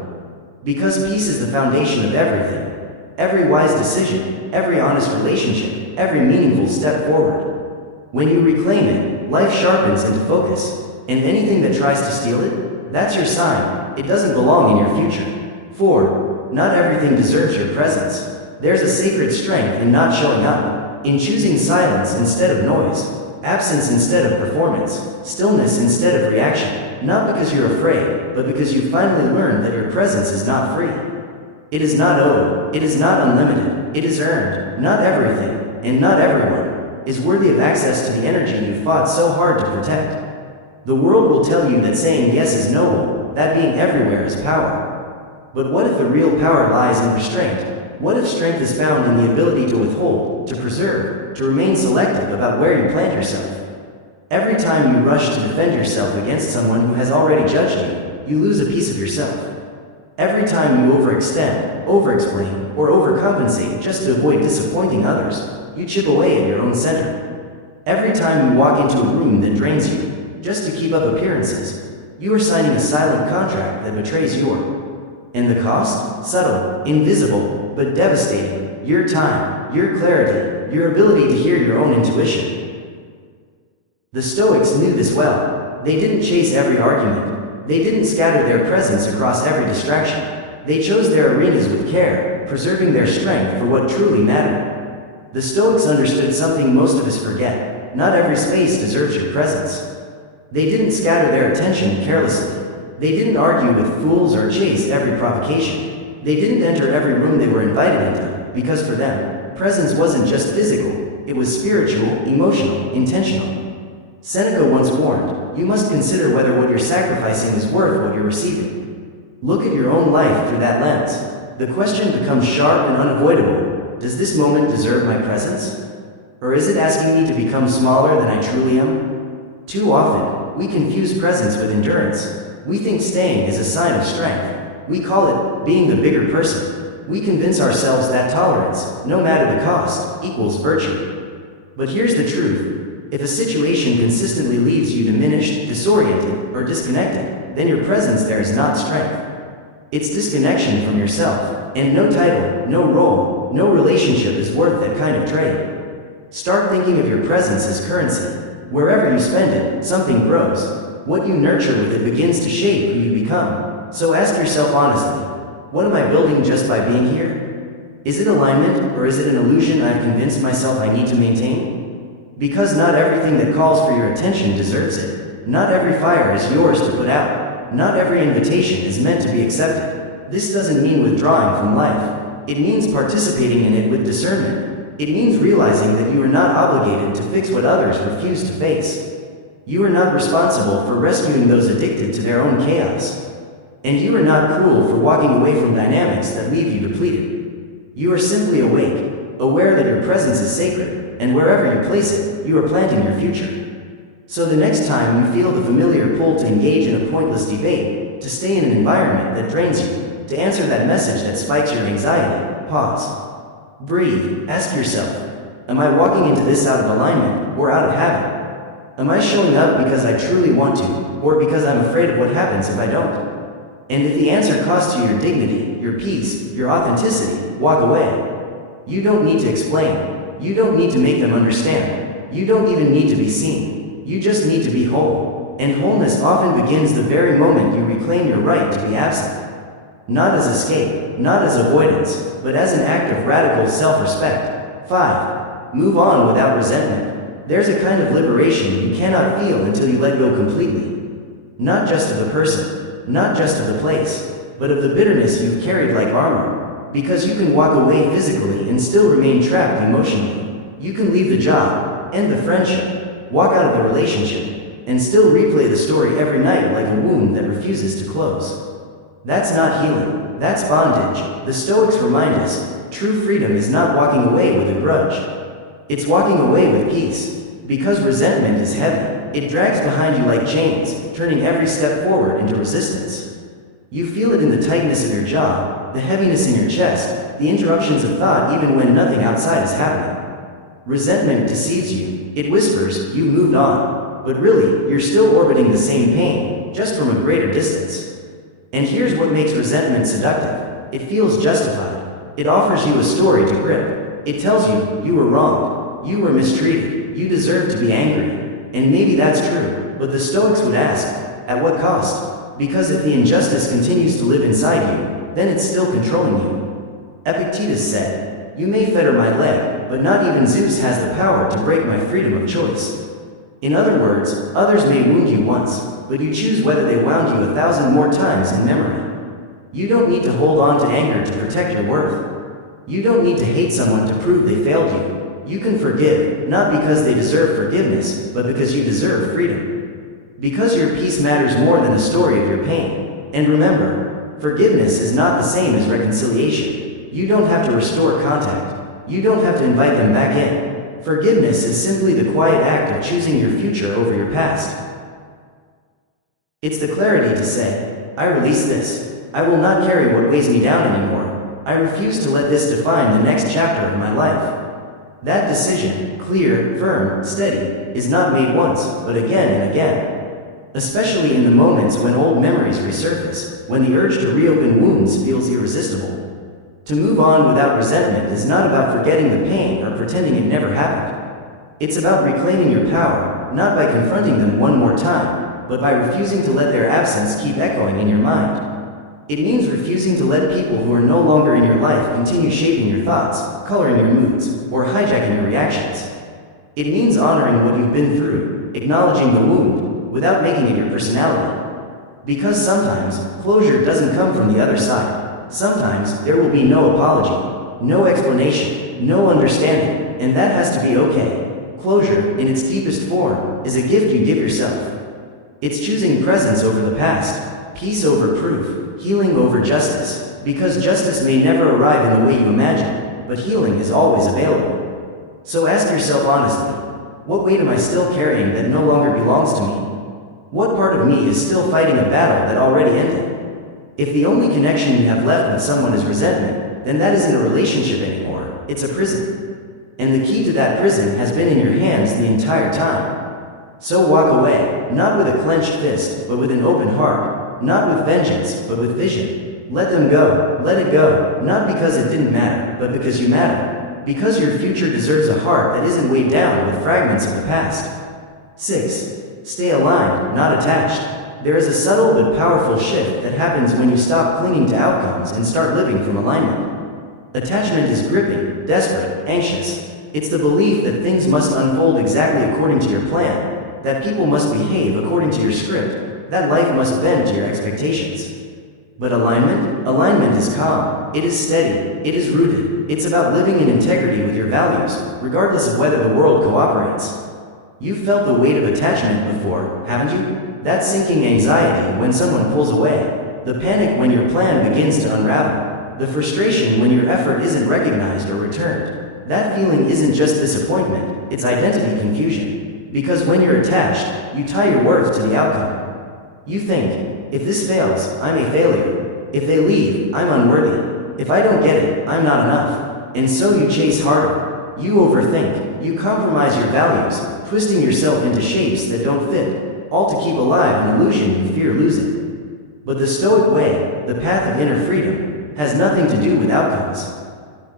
Because peace is the foundation of everything. Every wise decision, every honest relationship, every meaningful step forward. When you reclaim it, life sharpens into focus. And anything that tries to steal it, that's your sign. It doesn't belong in your future. 4. Not everything deserves your presence. There's a sacred strength in not showing up, in choosing silence instead of noise, absence instead of performance, stillness instead of reaction, not because you're afraid, but because you finally learned that your presence is not free. It is not owed, it is not unlimited, it is earned. Not everything, and not everyone, is worthy of access to the energy you fought so hard to protect. The world will tell you that saying yes is noble, that being everywhere is power. But what if the real power lies in restraint? What if strength is found in the ability to withhold, to preserve, to remain selective about where you plant yourself? Every time you rush to defend yourself against someone who has already judged you, you lose a piece of yourself. Every time you overextend, overexplain, or overcompensate just to avoid disappointing others, you chip away at your own center. Every time you walk into a room that drains you, just to keep up appearances, you are signing a silent contract that betrays your. And the cost? Subtle, invisible, but devastating. Your time, your clarity, your ability to hear your own intuition. The Stoics knew this well. They didn't chase every argument. They didn't scatter their presence across every distraction. They chose their arenas with care, preserving their strength for what truly mattered. The Stoics understood something most of us forget. Not every space deserves your presence. They didn't scatter their attention carelessly. They didn't argue with fools or chase every provocation. They didn't enter every room they were invited into, because for them, presence wasn't just physical, it was spiritual, emotional, intentional. Seneca once warned, you must consider whether what you're sacrificing is worth what you're receiving. Look at your own life through that lens. The question becomes sharp and unavoidable. Does this moment deserve my presence? Or is it asking me to become smaller than I truly am? Too often, we confuse presence with endurance. We think staying is a sign of strength. We call it being the bigger person. We convince ourselves that tolerance, no matter the cost, equals virtue. But here's the truth. If a situation consistently leaves you diminished, disoriented, or disconnected, then your presence there is not strength. It's disconnection from yourself, and no title, no role, no relationship is worth that kind of trade. Start thinking of your presence as currency. Wherever you spend it, something grows. What you nurture with it begins to shape who you become. So ask yourself honestly, what am I building just by being here? Is it alignment, or is it an illusion I've convinced myself I need to maintain? Because not everything that calls for your attention deserves it. Not every fire is yours to put out. Not every invitation is meant to be accepted. This doesn't mean withdrawing from life. It means participating in it with discernment. It means realizing that you are not obligated to fix what others refuse to face. You are not responsible for rescuing those addicted to their own chaos. And you are not cruel for walking away from dynamics that leave you depleted. You are simply awake, aware that your presence is sacred, and wherever you place it, you are planting your future. So the next time you feel the familiar pull to engage in a pointless debate, to stay in an environment that drains you, to answer that message that spikes your anxiety, pause. Breathe, ask yourself, am I walking into this out of alignment, or out of habit? Am I showing up because I truly want to, or because I'm afraid of what happens if I don't? And if the answer costs you your dignity, your peace, your authenticity, walk away. You don't need to explain. You don't need to make them understand. You don't even need to be seen. You just need to be whole. And wholeness often begins the very moment you reclaim your right to be absent. Not as escape, not as avoidance, but as an act of radical self-respect. 5. Move on without resentment. There's a kind of liberation you cannot feel until you let go completely. Not just of the person, not just of the place, but of the bitterness you've carried like armor. Because you can walk away physically and still remain trapped emotionally. You can leave the job, end the friendship, walk out of the relationship, and still replay the story every night like a wound that refuses to close. That's not healing, that's bondage. The Stoics remind us, true freedom is not walking away with a grudge. It's walking away with peace. Because resentment is heavy, it drags behind you like chains, turning every step forward into resistance. You feel it in the tightness of your jaw, the heaviness in your chest, the interruptions of thought even when nothing outside is happening. Resentment deceives you. It whispers, you moved on. But really, you're still orbiting the same pain, just from a greater distance. And here's what makes resentment seductive. It feels justified. It offers you a story to grip. It tells you, you were wrong. You were mistreated. You deserve to be angry. And maybe that's true, but the Stoics would ask, at what cost? Because if the injustice continues to live inside you, then it's still controlling you. Epictetus said, you may fetter my leg, but not even Zeus has the power to break my freedom of choice. In other words, others may wound you once, but you choose whether they wound you 1,000 more times in memory. You don't need to hold on to anger to protect your worth. You don't need to hate someone to prove they failed you. You can forgive, not because they deserve forgiveness, but because you deserve freedom. Because your peace matters more than a story of your pain. And remember, forgiveness is not the same as reconciliation. You don't have to restore contact. You don't have to invite them back in. Forgiveness is simply the quiet act of choosing your future over your past. It's the clarity to say, I release this. I will not carry what weighs me down anymore. I refuse to let this define the next chapter of my life. That decision, clear, firm, steady, is not made once, but again and again. Especially in the moments when old memories resurface, when the urge to reopen wounds feels irresistible. To move on without resentment is not about forgetting the pain or pretending it never happened. It's about reclaiming your power, not by confronting them one more time, but by refusing to let their absence keep echoing in your mind. It means refusing to let people who are no longer in your life continue shaping your thoughts, coloring your moods, or hijacking your reactions. It means honoring what you've been through, acknowledging the wound, without making it your personality. Because sometimes, closure doesn't come from the other side. Sometimes, there will be no apology, no explanation, no understanding, and that has to be okay. Closure, in its deepest form, is a gift you give yourself. It's choosing presence over the past, peace over proof, healing over justice, because justice may never arrive in the way you imagine, but healing is always available. So ask yourself honestly, what weight am I still carrying that no longer belongs to me? What part of me is still fighting a battle that already ended? If the only connection you have left with someone is resentment, then that isn't a relationship anymore, it's a prison. And the key to that prison has been in your hands the entire time. So walk away, not with a clenched fist, but with an open heart, not with vengeance, but with vision. Let them go, let it go, not because it didn't matter, but because you matter. Because your future deserves a heart that isn't weighed down with fragments of the past. 6. Stay aligned, not attached. There is a subtle but powerful shift that happens when you stop clinging to outcomes and start living from alignment. Attachment is gripping, desperate, anxious. It's the belief that things must unfold exactly according to your plan, that people must behave according to your script, that life must bend to your expectations. But alignment? Alignment is calm. It is steady. It is rooted. It's about living in integrity with your values, regardless of whether the world cooperates. You've felt the weight of attachment before, haven't you? That sinking anxiety when someone pulls away, the panic when your plan begins to unravel, the frustration when your effort isn't recognized or returned. That feeling isn't just disappointment, it's identity confusion. Because when you're attached, you tie your worth to the outcome. You think, if this fails, I'm a failure. If they leave, I'm unworthy. If I don't get it, I'm not enough. And so you chase harder. You overthink. You compromise your values, twisting yourself into shapes that don't fit, all to keep alive an illusion you fear losing. But the Stoic way, the path of inner freedom, has nothing to do with outcomes.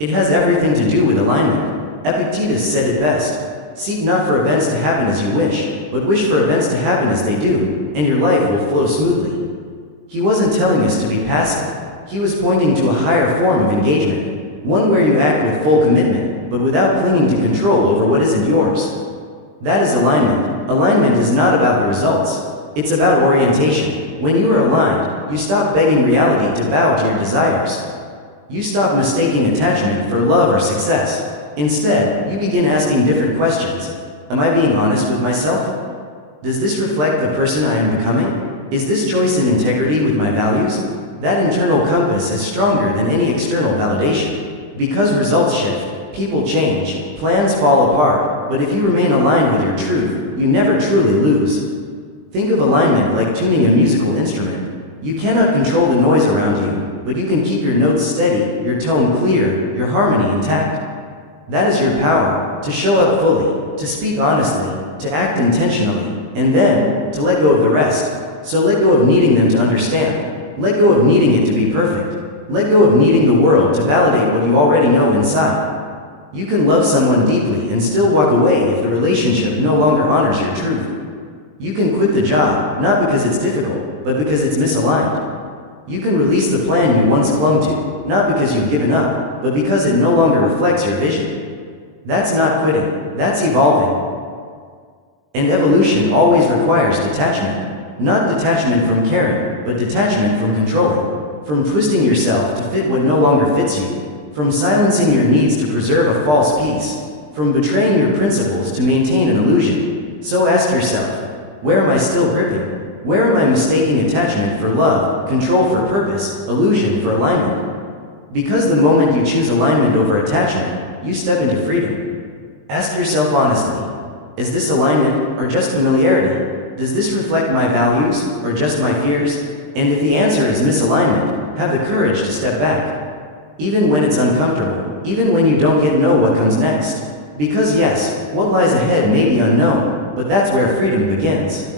It has everything to do with alignment. Epictetus said it best. Seek not for events to happen as you wish, but wish for events to happen as they do, and your life will flow smoothly. He wasn't telling us to be passive. He was pointing to a higher form of engagement, one where you act with full commitment, but without clinging to control over what isn't yours. That is alignment. Alignment is not about the results. It's about orientation. When you are aligned, you stop begging reality to bow to your desires. You stop mistaking attachment for love or success. Instead, you begin asking different questions. Am I being honest with myself? Does this reflect the person I am becoming? Is this choice in integrity with my values? That internal compass is stronger than any external validation. Because results shift, people change, plans fall apart, but if you remain aligned with your truth, you never truly lose. Think of alignment like tuning a musical instrument. You cannot control the noise around you, but you can keep your notes steady, your tone clear, your harmony intact. That is your power, to show up fully, to speak honestly, to act intentionally, and then, to let go of the rest. So let go of needing them to understand. Let go of needing it to be perfect. Let go of needing the world to validate what you already know inside. You can love someone deeply and still walk away if the relationship no longer honors your truth. You can quit the job, not because it's difficult, but because it's misaligned. You can release the plan you once clung to, not because you've given up, but because it no longer reflects your vision. That's not quitting, that's evolving. And evolution always requires detachment. Not detachment from caring, but detachment from controlling. From twisting yourself to fit what no longer fits you. From silencing your needs to preserve a false peace. From betraying your principles to maintain an illusion. So ask yourself, where am I still gripping? Where am I mistaking attachment for love, control for purpose, illusion for alignment? Because the moment you choose alignment over attachment, you step into freedom. Ask yourself honestly, is this alignment or just familiarity? Does this reflect my values or just my fears? And if the answer is misalignment, have the courage to step back. Even when it's uncomfortable, even when you don't yet know what comes next. Because yes, what lies ahead may be unknown, but that's where freedom begins.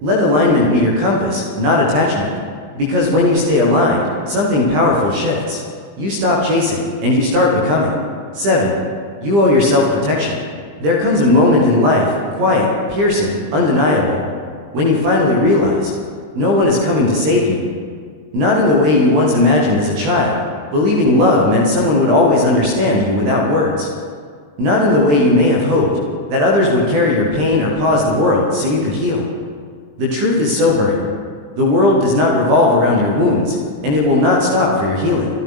Let alignment be your compass, not attachment. Because when you stay aligned, something powerful shifts. You stop chasing, and you start becoming. 7. You owe yourself protection. There comes a moment in life, quiet, piercing, undeniable, when you finally realize, no one is coming to save you. Not in the way you once imagined as a child, believing love meant someone would always understand you without words. Not in the way you may have hoped, that others would carry your pain or pause the world so you could heal. The truth is sobering. The world does not revolve around your wounds, and it will not stop for your healing.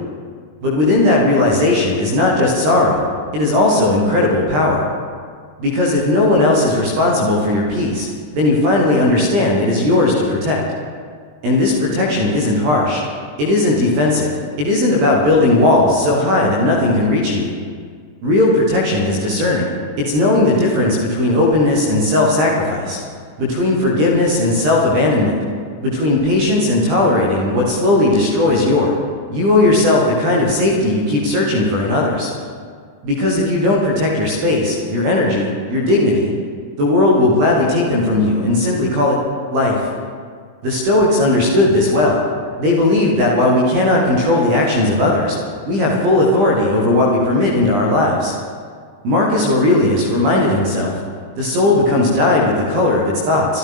But within that realization is not just sorrow, it is also incredible power. Because if no one else is responsible for your peace, then you finally understand it is yours to protect. And this protection isn't harsh. It isn't defensive. It isn't about building walls so high that nothing can reach you. Real protection is discerning. It's knowing the difference between openness and self-sacrifice, between forgiveness and self-abandonment, between patience and tolerating what slowly destroys you owe yourself the kind of safety you keep searching for in others. Because if you don't protect your space, your energy, your dignity, the world will gladly take them from you and simply call it life. The Stoics understood this well. They believed that while we cannot control the actions of others, we have full authority over what we permit into our lives. Marcus Aurelius reminded himself, the soul becomes dyed with the color of its thoughts.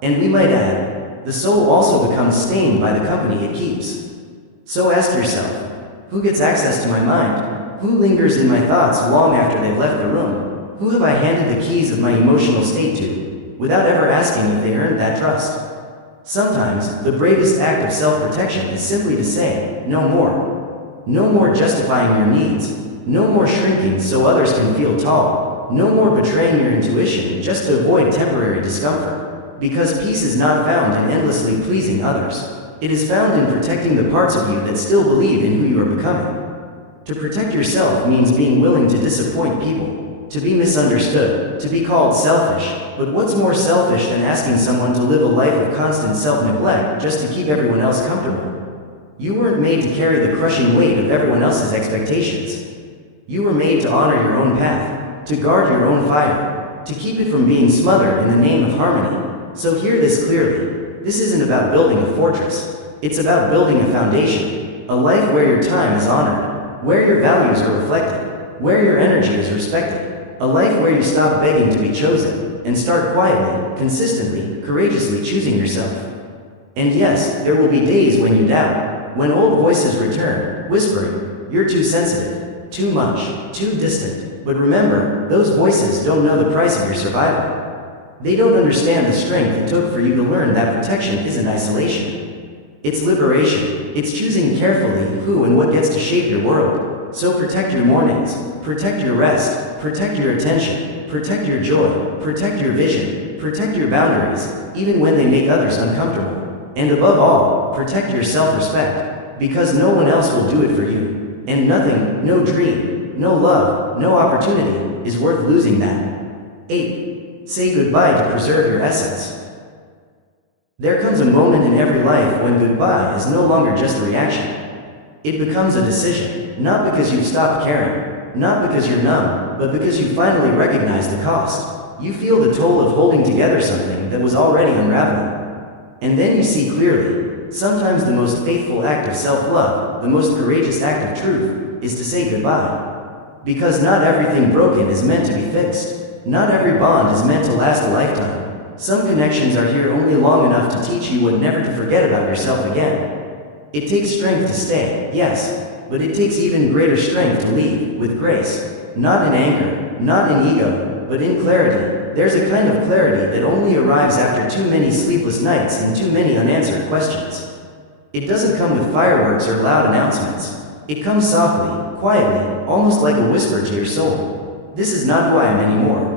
And we might add, the soul also becomes stained by the company it keeps. So ask yourself, who gets access to my mind? Who lingers in my thoughts long after they've left the room? Who have I handed the keys of my emotional state to, without ever asking if they earned that trust? Sometimes, the bravest act of self-protection is simply to say, no more. No more justifying your needs. No more shrinking so others can feel tall. No more betraying your intuition just to avoid temporary discomfort. Because peace is not found in endlessly pleasing others. It is found in protecting the parts of you that still believe in who you are becoming. To protect yourself means being willing to disappoint people, to be misunderstood, to be called selfish. But what's more selfish than asking someone to live a life of constant self-neglect just to keep everyone else comfortable? You weren't made to carry the crushing weight of everyone else's expectations. You were made to honor your own path, to guard your own fire, to keep it from being smothered in the name of harmony. So hear this clearly. This isn't about building a fortress. It's about building a foundation, a life where your time is honored, where your values are reflected, where your energy is respected, a life where you stop begging to be chosen, and start quietly, consistently, courageously choosing yourself. And yes, there will be days when you doubt, when old voices return, whispering, you're too sensitive, too much, too distant. But remember, those voices don't know the price of your survival. They don't understand the strength it took for you to learn that protection isn't isolation. It's liberation. It's choosing carefully who and what gets to shape your world. So protect your mornings, protect your rest, protect your attention, protect your joy, protect your vision, protect your boundaries, even when they make others uncomfortable. And above all, protect your self-respect, because no one else will do it for you. And nothing, no dream, no love, no opportunity, is worth losing that. 8. Say goodbye to preserve your essence. There comes a moment in every life when goodbye is no longer just a reaction. It becomes a decision, not because you've stopped caring, not because you're numb, but because you finally recognize the cost. You feel the toll of holding together something that was already unraveling. And then you see clearly, sometimes the most faithful act of self-love, the most courageous act of truth, is to say goodbye. Because not everything broken is meant to be fixed. Not every bond is meant to last a lifetime. Some connections are here only long enough to teach you what never to forget about yourself again. It takes strength to stay, yes, but it takes even greater strength to leave, with grace. Not in anger, not in ego, but in clarity. There's a kind of clarity that only arrives after too many sleepless nights and too many unanswered questions. It doesn't come with fireworks or loud announcements. It comes softly, quietly, almost like a whisper to your soul. This is not who I am anymore.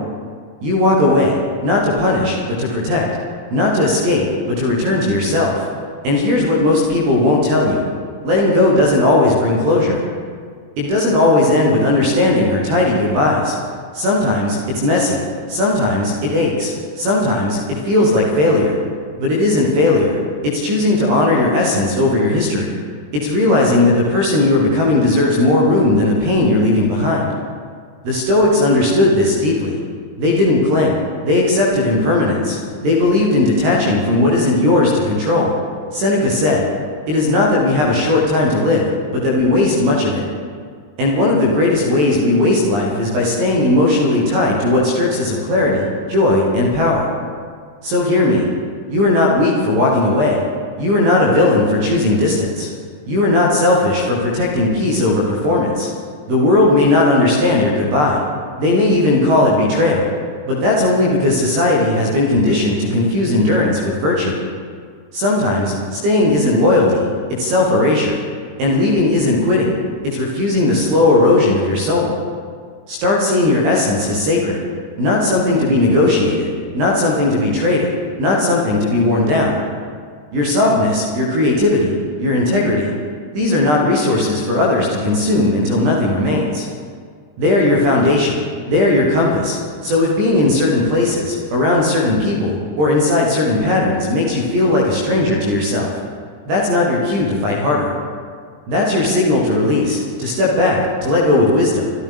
You walk away, not to punish, but to protect. Not to escape, but to return to yourself. And here's what most people won't tell you. Letting go doesn't always bring closure. It doesn't always end with understanding or tidy goodbyes. Sometimes it's messy, sometimes it aches, sometimes it feels like failure. But it isn't failure, it's choosing to honor your essence over your history. It's realizing that the person you are becoming deserves more room than the pain you're leaving behind. The Stoics understood this deeply. They didn't cling, they accepted impermanence. They believed in detaching from what isn't yours to control. Seneca said, "It is not that we have a short time to live, but that we waste much of it." And one of the greatest ways we waste life is by staying emotionally tied to what strips us of clarity, joy, and power. So hear me. You are not weak for walking away. You are not a villain for choosing distance. You are not selfish for protecting peace over performance. The world may not understand your goodbye. They may even call it betrayal. But that's only because society has been conditioned to confuse endurance with virtue. Sometimes, staying isn't loyalty, it's self-erasure. And leaving isn't quitting, it's refusing the slow erosion of your soul. Start seeing your essence as sacred, not something to be negotiated, not something to be traded, not something to be worn down. Your softness, your creativity, your integrity, these are not resources for others to consume until nothing remains. They are your foundation, they are your compass. So if being in certain places, around certain people, or inside certain patterns makes you feel like a stranger to yourself, that's not your cue to fight harder. That's your signal to release, to step back, to let go with wisdom.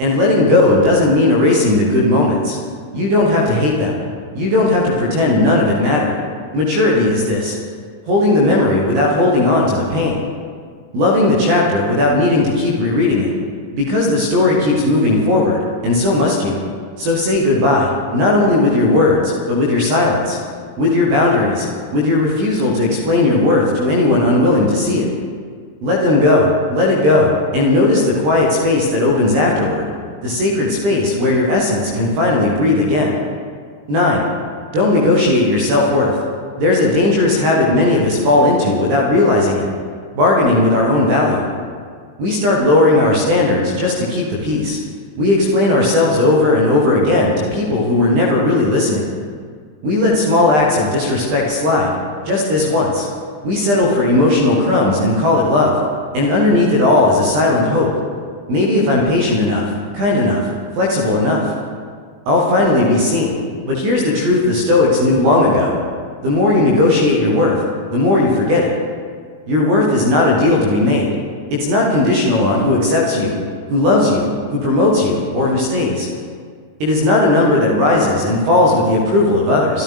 And letting go doesn't mean erasing the good moments. You don't have to hate them. You don't have to pretend none of it mattered. Maturity is this: holding the memory without holding on to the pain. Loving the chapter without needing to keep rereading it. Because the story keeps moving forward, and so must you. So say goodbye, not only with your words, but with your silence, with your boundaries, with your refusal to explain your worth to anyone unwilling to see it. Let them go, let it go, and notice the quiet space that opens afterward, the sacred space where your essence can finally breathe again. 9. Don't negotiate your self-worth. There's a dangerous habit many of us fall into without realizing it: bargaining with our own value. We start lowering our standards just to keep the peace. We explain ourselves over and over again to people who were never really listening. We let small acts of disrespect slide, just this once. We settle for emotional crumbs and call it love, and underneath it all is a silent hope. Maybe if I'm patient enough, kind enough, flexible enough, I'll finally be seen. But here's the truth the Stoics knew long ago: the more you negotiate your worth, the more you forget it. Your worth is not a deal to be made. It's not conditional on who accepts you, who loves you, who promotes you, or who stays. It is not a number that rises and falls with the approval of others.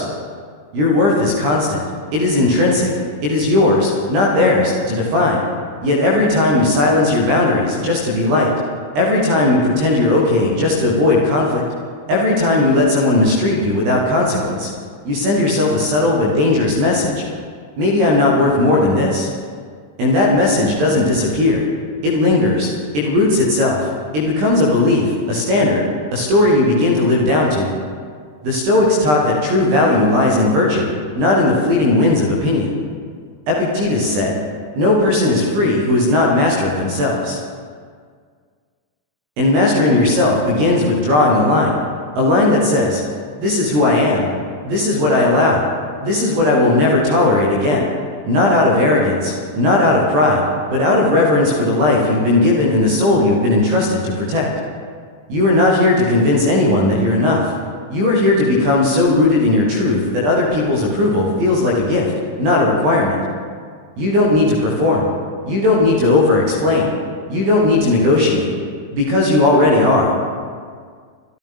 Your worth is constant. It is intrinsic. It is yours, not theirs, to define. Yet every time you silence your boundaries just to be liked, every time you pretend you're okay just to avoid conflict, every time you let someone mistreat you without consequence, you send yourself a subtle but dangerous message: maybe I'm not worth more than this. And that message doesn't disappear. It lingers. It roots itself. It becomes a belief, a standard, a story you begin to live down to. The Stoics taught that true value lies in virtue, not in the fleeting winds of opinion. Epictetus said, "No person is free who is not master of themselves." And mastering yourself begins with drawing a line that says, "This is who I am, this is what I allow, this is what I will never tolerate again," not out of arrogance, not out of pride, but out of reverence for the life you've been given and the soul you've been entrusted to protect. You are not here to convince anyone that you're enough. You are here to become so rooted in your truth that other people's approval feels like a gift, not a requirement. You don't need to perform. You don't need to over-explain. You don't need to negotiate. Because you already are.